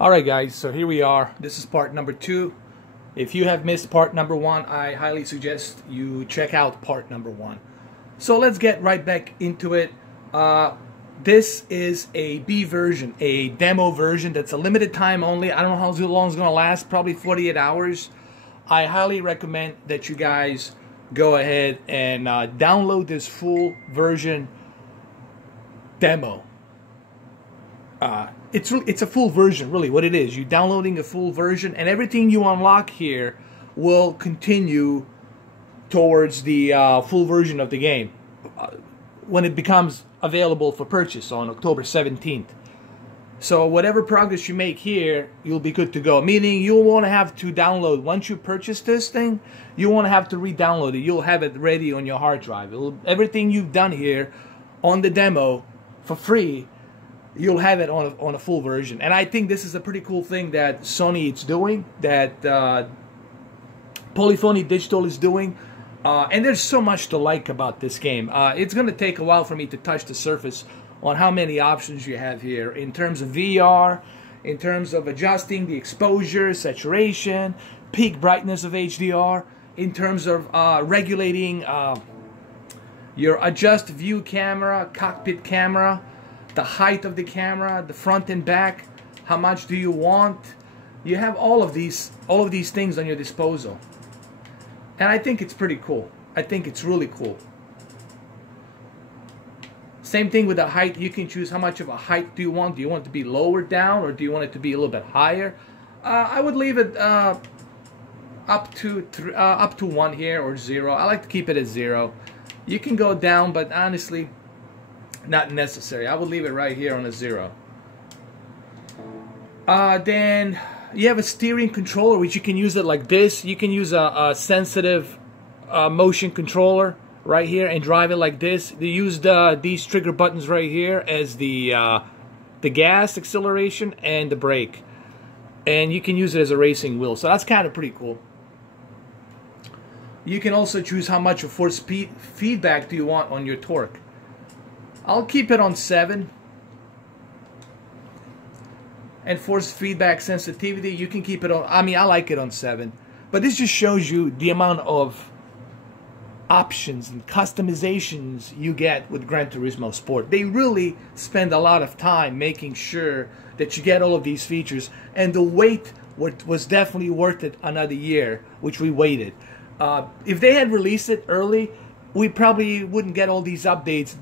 Alright guys, so here we are. This is part number 2. If you have missed part number 1, I highly suggest you check out part number 1. So let's get right back into it. This is a B version, a demo version that's a limited time only. I don't know how long it's going to last, probably 48 hours. I highly recommend that you guys go ahead and download this full version demo. It's a full version, really. What it is, you're downloading a full version, and everything you unlock here will continue towards the full version of the game when it becomes available for purchase on October 17th. So whatever progress you make here, you'll be good to go. Meaning you won't have to download. Once you purchase this thing, you won't have to re-download it. You'll have it ready on your hard drive. Everything you've done here on the demo for free, you'll have it on a full version. And I think this is a pretty cool thing that Sony is doing, that Polyphony Digital is doing. And there's so much to like about this game. It's going to take a while for me to touch the surface on how many options you have here in terms of VR, in terms of adjusting the exposure, saturation, peak brightness of HDR, in terms of regulating your adjust view camera, cockpit camera, the height of the camera, the front and back, how much do you want. You have all of these things on your disposal. And I think it's pretty cool. I think it's really cool. Same thing with the height. You can choose how much of a height do you want. Do you want it to be lower down, or do you want it to be a little bit higher? I would leave it up to 1 here, or 0. I like to keep it at 0. You can go down, but honestly, not necessary. I would leave it right here on a 0. Then you have a steering controller, which you can use it like this. You can use a sensitive motion controller right here and drive it like this. They use these trigger buttons right here as the gas acceleration and the brake, and you can use it as a racing wheel. So that's kind of pretty cool. You can also choose how much of force feedback do you want on your torque. I'll keep it on 7. And force feedback sensitivity, you can keep it on, I like it on 7. But this just shows you the amount of options and customizations you get with Gran Turismo Sport. They really spend a lot of time making sure that you get all of these features. And the wait was definitely worth it another year, which we waited. If they had released it early, we probably wouldn't get all these updates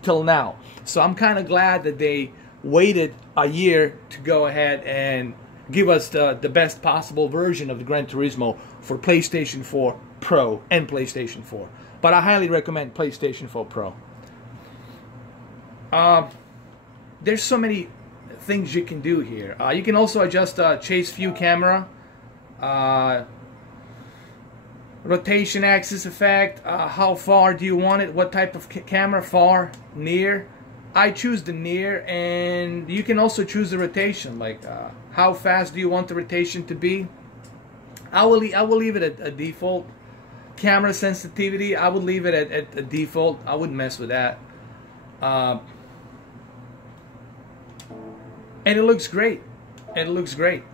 till now. So I'm kind of glad that they waited a year to go ahead and give us the best possible version of the Gran Turismo for PlayStation 4 Pro and PlayStation 4. But I highly recommend PlayStation 4 Pro. There's so many things you can do here. You can also adjust chase view camera, rotation axis effect, how far do you want it, what type of camera, far, near. I choose the near, and you can also choose the rotation, like how fast do you want the rotation to be. I will leave it at a default. Camera sensitivity, I would leave it at a default. I wouldn't mess with that. And it looks great. It looks great.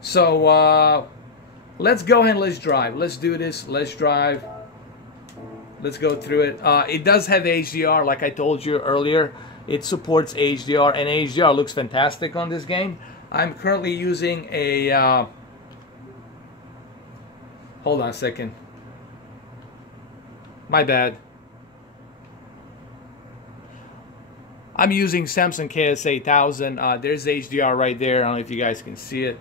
So let's go ahead and let's drive. Let's do this. Let's drive. Let's go through it. It does have HDR, like I told you earlier. It supports HDR, and HDR looks fantastic on this game. I'm currently using a... hold on a second. My bad. I'm using Samsung KS8000. There's HDR right there. I don't know if you guys can see it.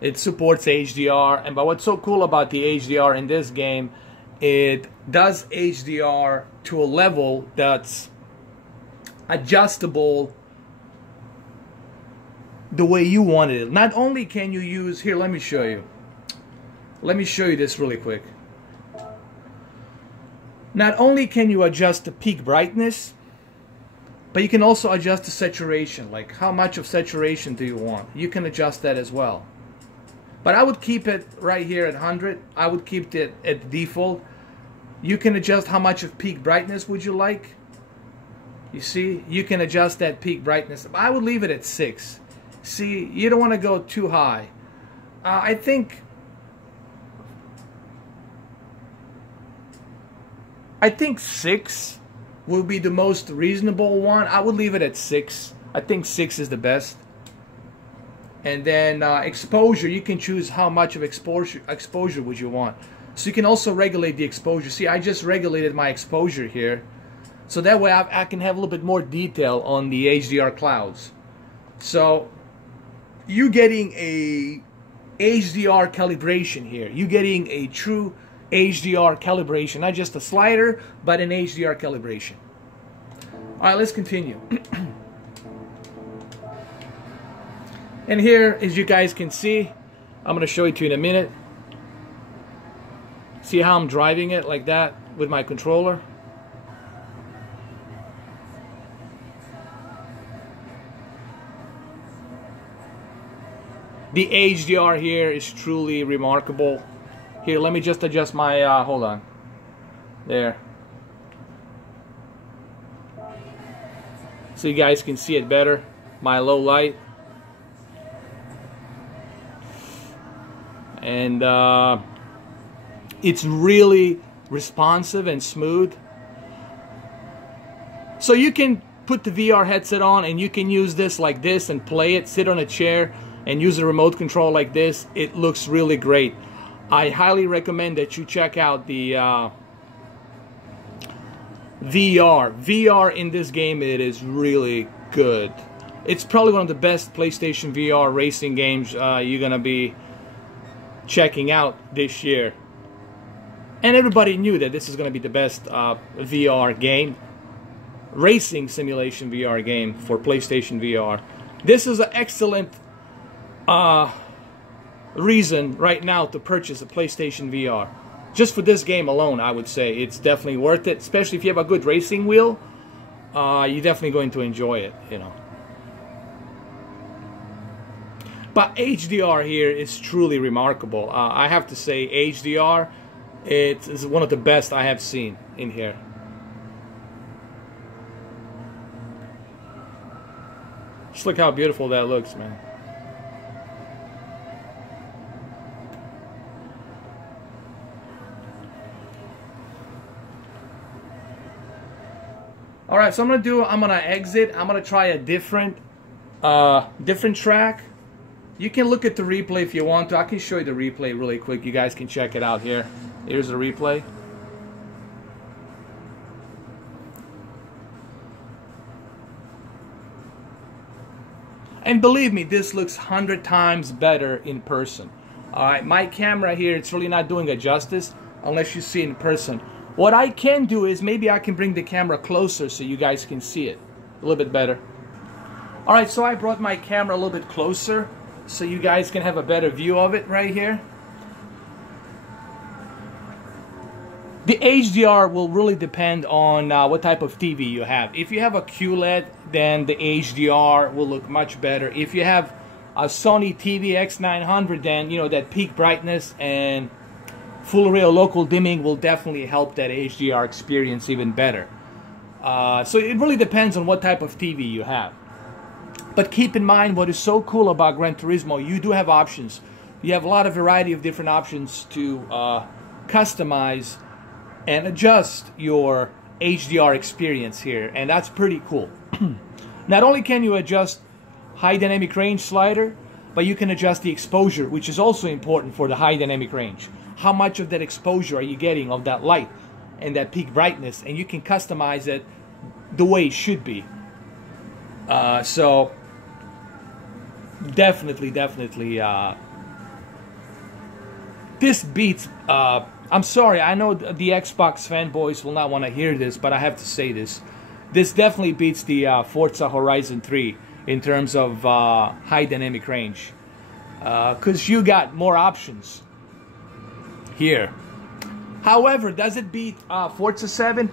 It supports HDR, but what's so cool about the HDR in this game, it does HDR to a level that's adjustable the way you want it. Not only can you use, here, let me show you. Let me show you this really quick. Not only can you adjust the peak brightness, but you can also adjust the saturation, like how much of saturation do you want. You can adjust that as well. But I would keep it right here at 100. I would keep it at default. You can adjust how much of peak brightness would you like. You see, you can adjust that peak brightness. I would leave it at 6. See, you don't want to go too high. I think 6 will be the most reasonable one. I would leave it at 6. I think 6 is the best. And then exposure, you can choose how much of exposure would you want. So you can also regulate the exposure. See, I just regulated my exposure here. So that way I can have a little bit more detail on the HDR clouds. So you're getting a HDR calibration here. You're getting a true HDR calibration. Not just a slider, but an HDR calibration. Alright, let's continue. And here, as you guys can see, I'm going to show it to you in a minute. See how I'm driving it like that with my controller? The HDR here is truly remarkable. Here, let me just adjust my, hold on. There. So you guys can see it better. My low light. And it's really responsive and smooth. So you can put the VR headset on and you can use this like this and play it, sit on a chair and use a remote control like this. It looks really great. I highly recommend that you check out the VR in this game. It is really good. It's probably one of the best PlayStation VR racing games you're gonna be checking out this year. And everybody knew that this is gonna be the best VR game, racing simulation VR game for PlayStation VR. This is an excellent reason right now to purchase a PlayStation VR. Just for this game alone, I would say it's definitely worth it. Especially if you have a good racing wheel, you're definitely going to enjoy it, you know. But HDR here is truly remarkable. I have to say, HDR, it is one of the best I have seen in here. Just look how beautiful that looks, man. Alright, so I'm gonna exit. I'm gonna try a different track. You can look at the replay if you want to. I can show you the replay really quick. You guys can check it out here. Here's the replay. And believe me, this looks 100 times better in person. Alright, my camera here, it's really not doing it justice unless you see it in person. What I can do is maybe I can bring the camera closer so you guys can see it a little bit better. Alright, so I brought my camera a little bit closer so you guys can have a better view of it right here. The HDR will really depend on what type of TV you have. If you have a QLED, then the HDR will look much better. If you have a Sony TV X900, then you know that peak brightness and full real local dimming will definitely help that HDR experience even better. So it really depends on what type of TV you have. But keep in mind, what is so cool about Gran Turismo, you do have options. You have a lot of variety of different options to customize and adjust your HDR experience here, and that's pretty cool. Not only can you adjust high dynamic range slider, but you can adjust the exposure, which is also important for the high dynamic range. How much of that exposure are you getting of that light and that peak brightness, and you can customize it the way it should be. So definitely this beats I'm sorry, I know the Xbox fanboys will not want to hear this, but I have to say this. This definitely beats the Forza Horizon 3 in terms of high dynamic range. Because you got more options here. However, does it beat Forza 7?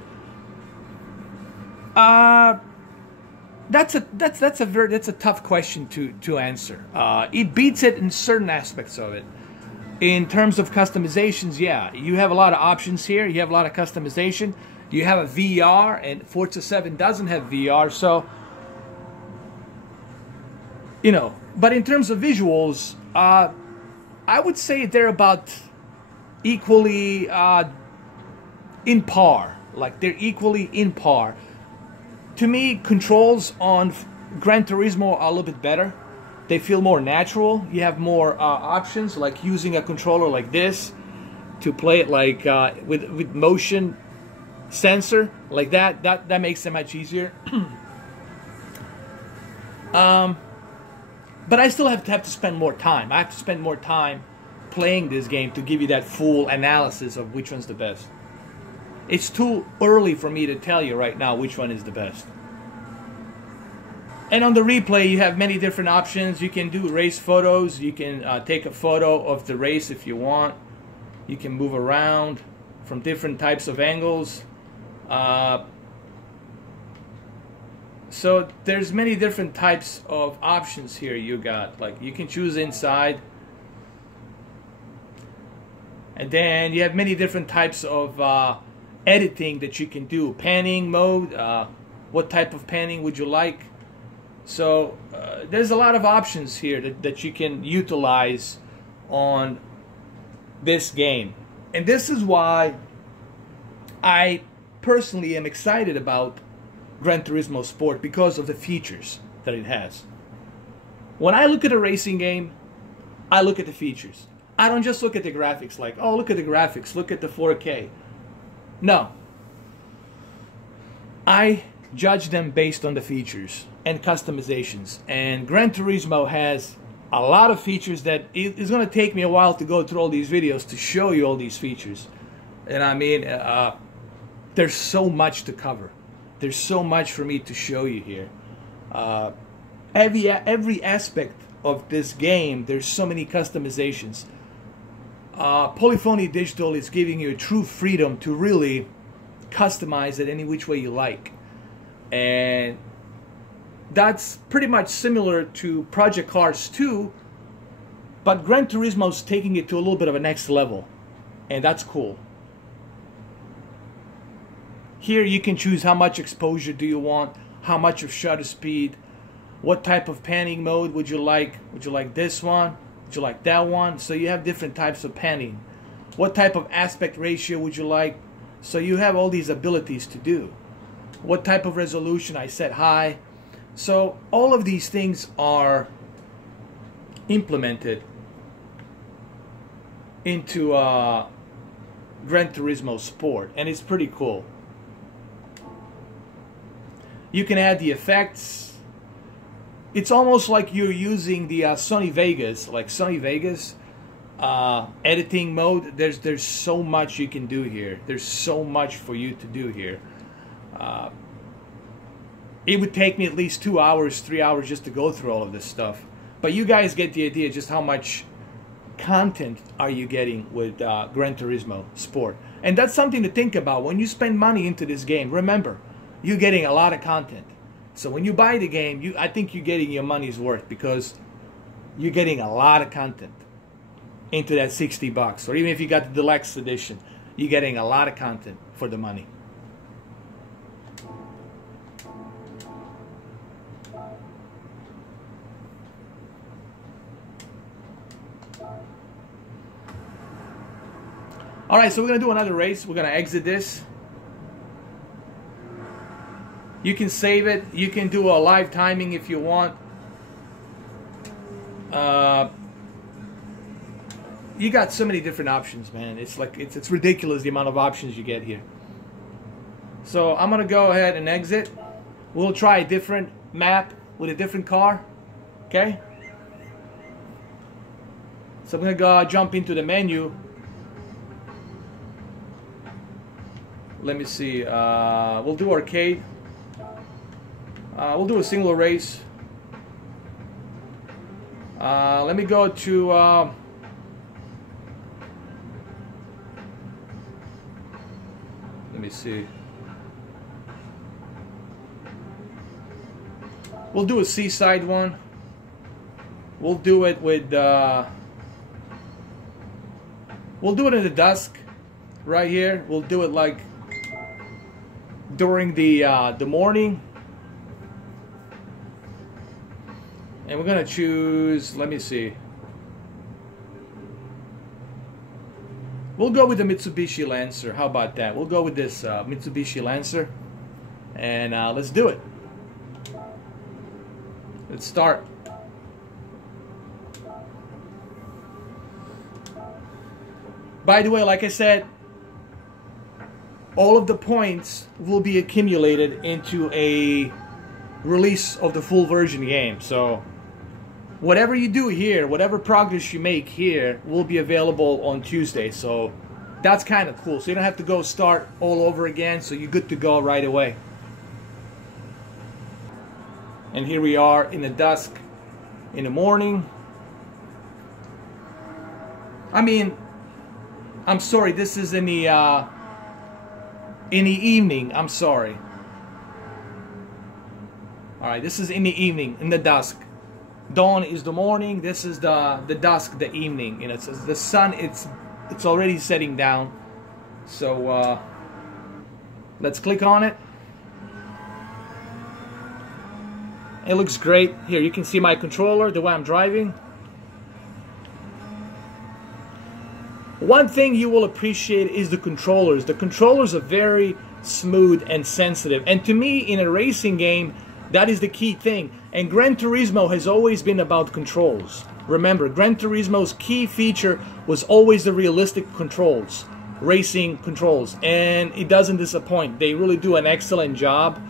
That's a tough question to answer. It beats it in certain aspects of it. in terms of customizations, yeah, you have a lot of options here. You have a lot of customization. You have a VR, and Forza 7 doesn't have VR, so, you know. But in terms of visuals, I would say they're about equally in par. Like, they're equally in par. To me, controls on Gran Turismo are a little bit better. They feel more natural. You have more options, like using a controller like this to play it like with motion sensor like that. That makes it much easier. But I still have to spend more time. I have to spend more time playing this game to give you that full analysis of which one's the best. It's too early for me to tell you right now which one is the best. And on the replay, you have many different options. You can do race photos. You can take a photo of the race if you want. You can move around from different types of angles. So there's many different types of options here you got. Like, you can choose inside. And then you have many different types of editing that you can do. Panning mode. What type of panning would you like? So there's a lot of options here that you can utilize on this game. And this is why I personally am excited about Gran Turismo Sport, because of the features that it has. When I look at a racing game, I look at the features. I don't just look at the graphics like, oh, look at the graphics, look at the 4K. No. I judge them based on the features and customizations. And Gran Turismo has a lot of features that it's going to take me a while to go through all these videos to show you all these features. And I mean, there's so much to cover. There's so much for me to show you here. Every aspect of this game, there's so many customizations. Polyphony Digital is giving you a true freedom to really customize it any which way you like. And that's pretty much similar to Project Cars 2, but Gran Turismo's taking it to a little bit of a next level, and that's cool. Here you can choose how much exposure do you want, how much of shutter speed, what type of panning mode would you like. Would you like this one? Would you like that one? So you have different types of panning. What type of aspect ratio would you like? So you have all these abilities to do. What type of resolution? I set high. So all of these things are implemented into Gran Turismo Sport, and it's pretty cool. You can add the effects. It's almost like you're using the Sony Vegas, editing mode. There's so much you can do here. There's so much for you to do here. It would take me at least 2 hours, 3 hours just to go through all of this stuff. But you guys get the idea just how much content are you getting with Gran Turismo Sport. And that's something to think about. When you spend money into this game, remember, you're getting a lot of content. So when you buy the game, I think you're getting your money's worth, because you're getting a lot of content into that $60. Or even if you got the deluxe edition, you're getting a lot of content for the money. Alright, so we're going to do another race. We're going to exit this. You can save it. You can do a live timing if you want. You got so many different options, man. It's like it's ridiculous the amount of options you get here. So I'm going to go ahead and exit. We'll try a different map with a different car. Okay? So I'm going to go jump into the menu. Let me see. We'll do arcade. We'll do a single race. Let me go to let me see. We'll do a seaside one. We'll do it with We'll do it in the dusk, right here. We'll do it like during the morning, and we're gonna choose. Let me see. We'll go with the Mitsubishi Lancer. How about that? We'll go with this Mitsubishi Lancer, and let's do it. Let's start. By the way, like I said, all of the points will be accumulated into a release of the full version game. So whatever you do here, whatever progress you make here, will be available on Tuesday. So that's kind of cool. So you don't have to go start all over again. So you're good to go right away. And here we are in the dusk, in the morning. I mean, I'm sorry, this is in the evening. I'm sorry. Alright, this is in the evening, in the dusk. Dawn is the morning, this is the dusk, the evening. You know, it's the sun, it's already setting down. So let's click on it. It looks great. Here you can see my controller, the way I'm driving. One thing you will appreciate is the controllers. The controllers are very smooth and sensitive. And to me, in a racing game, that is the key thing. And Gran Turismo has always been about controls. Remember, Gran Turismo's key feature was always the realistic controls, racing controls. And it doesn't disappoint. They really do an excellent job.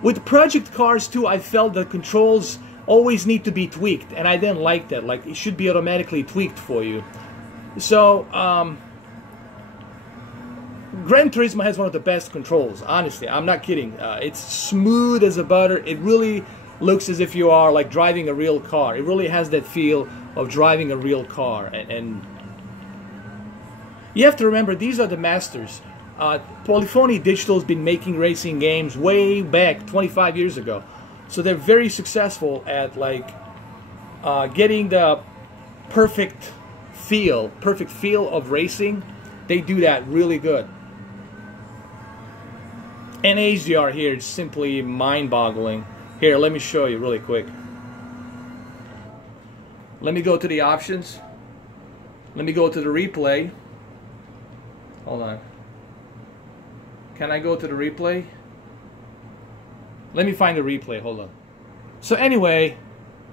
With Project Cars 2, I felt the controls always need to be tweaked. And I didn't like that. Like, it should be automatically tweaked for you. So, Gran Turismo has one of the best controls, honestly. I'm not kidding. It's smooth as a butter. It really looks as if you are like driving a real car. It really has that feel of driving a real car. And you have to remember, these are the masters. Polyphony Digital has been making racing games way back 25 years ago. So they're very successful at like getting the perfect feel of racing. They do that really good. And HDR here is simply mind-boggling. Here, let me show you really quick. Let me go to the options. Let me go to the replay. Hold on. Can I go to the replay? Let me find the replay. Hold on. So anyway,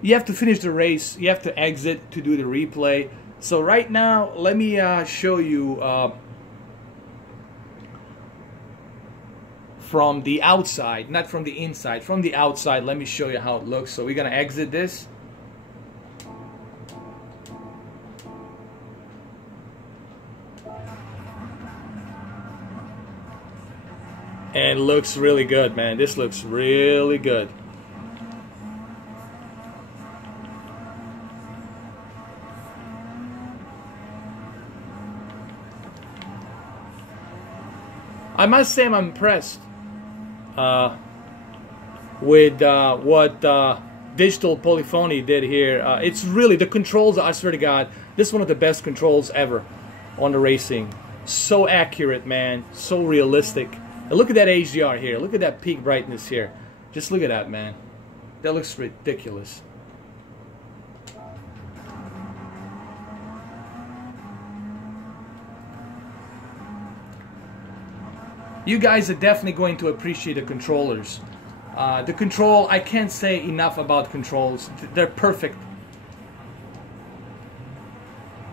you have to finish the race. You have to exit to do the replay. So right now, let me show you from the outside, not from the inside. From the outside, let me show you how it looks. So we're gonna exit this. And it looks really good, man. This looks really good. I must say I'm impressed with what Digital Polyphony did here. It's really, the controls, I swear to God, this is one of the best controls ever on the racing. So accurate, man. So realistic. And look at that HDR here. Look at that peak brightness here. Just look at that, man. That looks ridiculous. You guys are definitely going to appreciate the controllers. The control, I can't say enough about controls. They're perfect.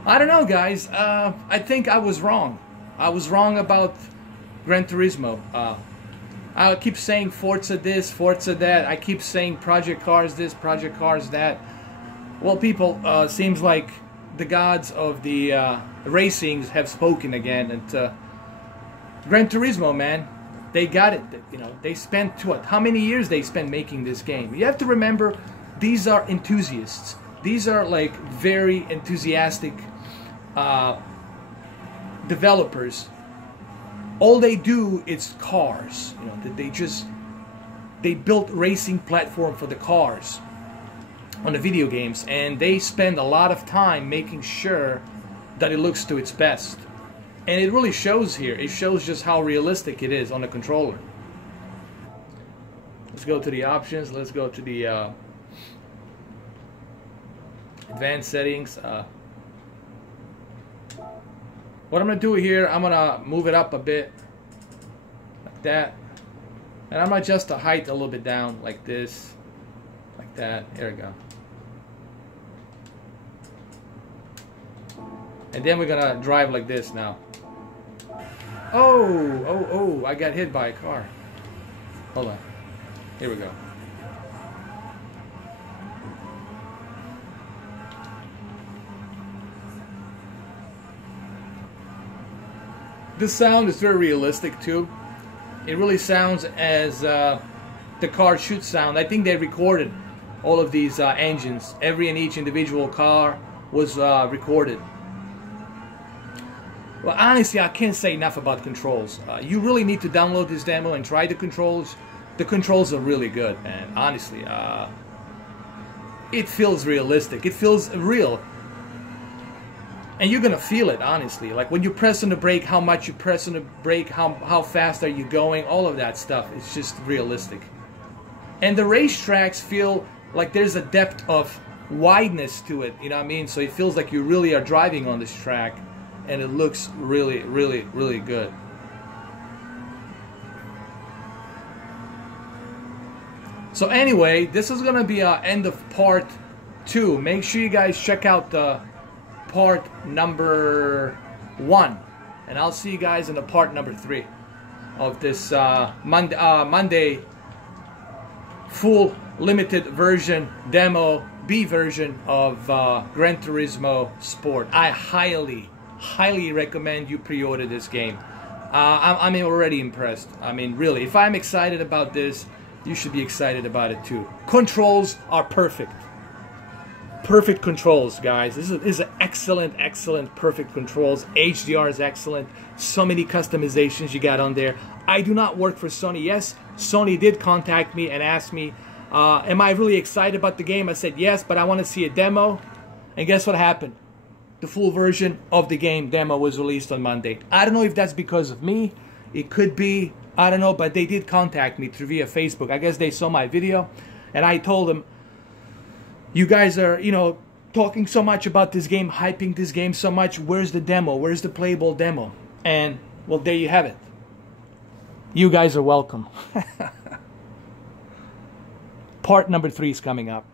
I don't know, guys. I think I was wrong. I was wrong about Gran Turismo. I keep saying Forza this, Forza that. I keep saying Project Cars this, Project Cars that. Well, people, seems like the gods of the racings have spoken again. And Gran Turismo, man, they got it. You know, they spent how many years they spent making this game? You have to remember, these are enthusiasts. These are like very enthusiastic developers. All they do is cars. You know, they built racing platform for the cars on the video games, and they spend a lot of time making sure that it looks to its best. And it really shows here. It shows just how realistic it is on the controller. Let's go to the options. Let's go to the advanced settings. What I'm going to do here, I'm going to move it up a bit. Like that. And I'm going to adjust the height a little bit down. Like this. Like that. There we go. And then we're going to drive like this now. Oh, I got hit by a car. Hold on. Here we go. This sound is very realistic too. It really sounds as the car should sound. I think they recorded all of these engines. Every and each individual car was recorded. Well, honestly, I can't say enough about controls. You really need to download this demo and try the controls. The controls are really good, man. Honestly, it feels realistic. It feels real. And you're gonna feel it, honestly. Like when you press on the brake, how much you press on the brake, how fast are you going, all of that stuff. It's just realistic. And the racetracks feel like there's a depth of wideness to it, you know what I mean? So it feels like you really are driving on this track. And it looks really, really, really good. So anyway, this is going to be our end of part 2. Make sure you guys check out the part number 1. And I'll see you guys in the part number 3 of this Monday full limited version demo B version of Gran Turismo Sport. I highly recommend you pre-order this game. I'm already impressed. I mean, really, if I'm excited about this, you should be excited about it too. Controls are perfect. Perfect controls, guys. This is an excellent, perfect controls. HDR is excellent. So many customizations you got on there. I do not work for Sony. Yes, Sony did contact me and ask me, am I really excited about the game? I said yes, but I want to see a demo. And guess what happened? The full version of the game demo was released on Monday. I don't know if that's because of me. It could be. I don't know, but they did contact me through via Facebook. I guess they saw my video, and I told them, you guys are, you know, talking so much about this game, hyping this game so much. Where's the demo? Where's the playable demo? And, well, there you have it. You guys are welcome. Part number 3 is coming up.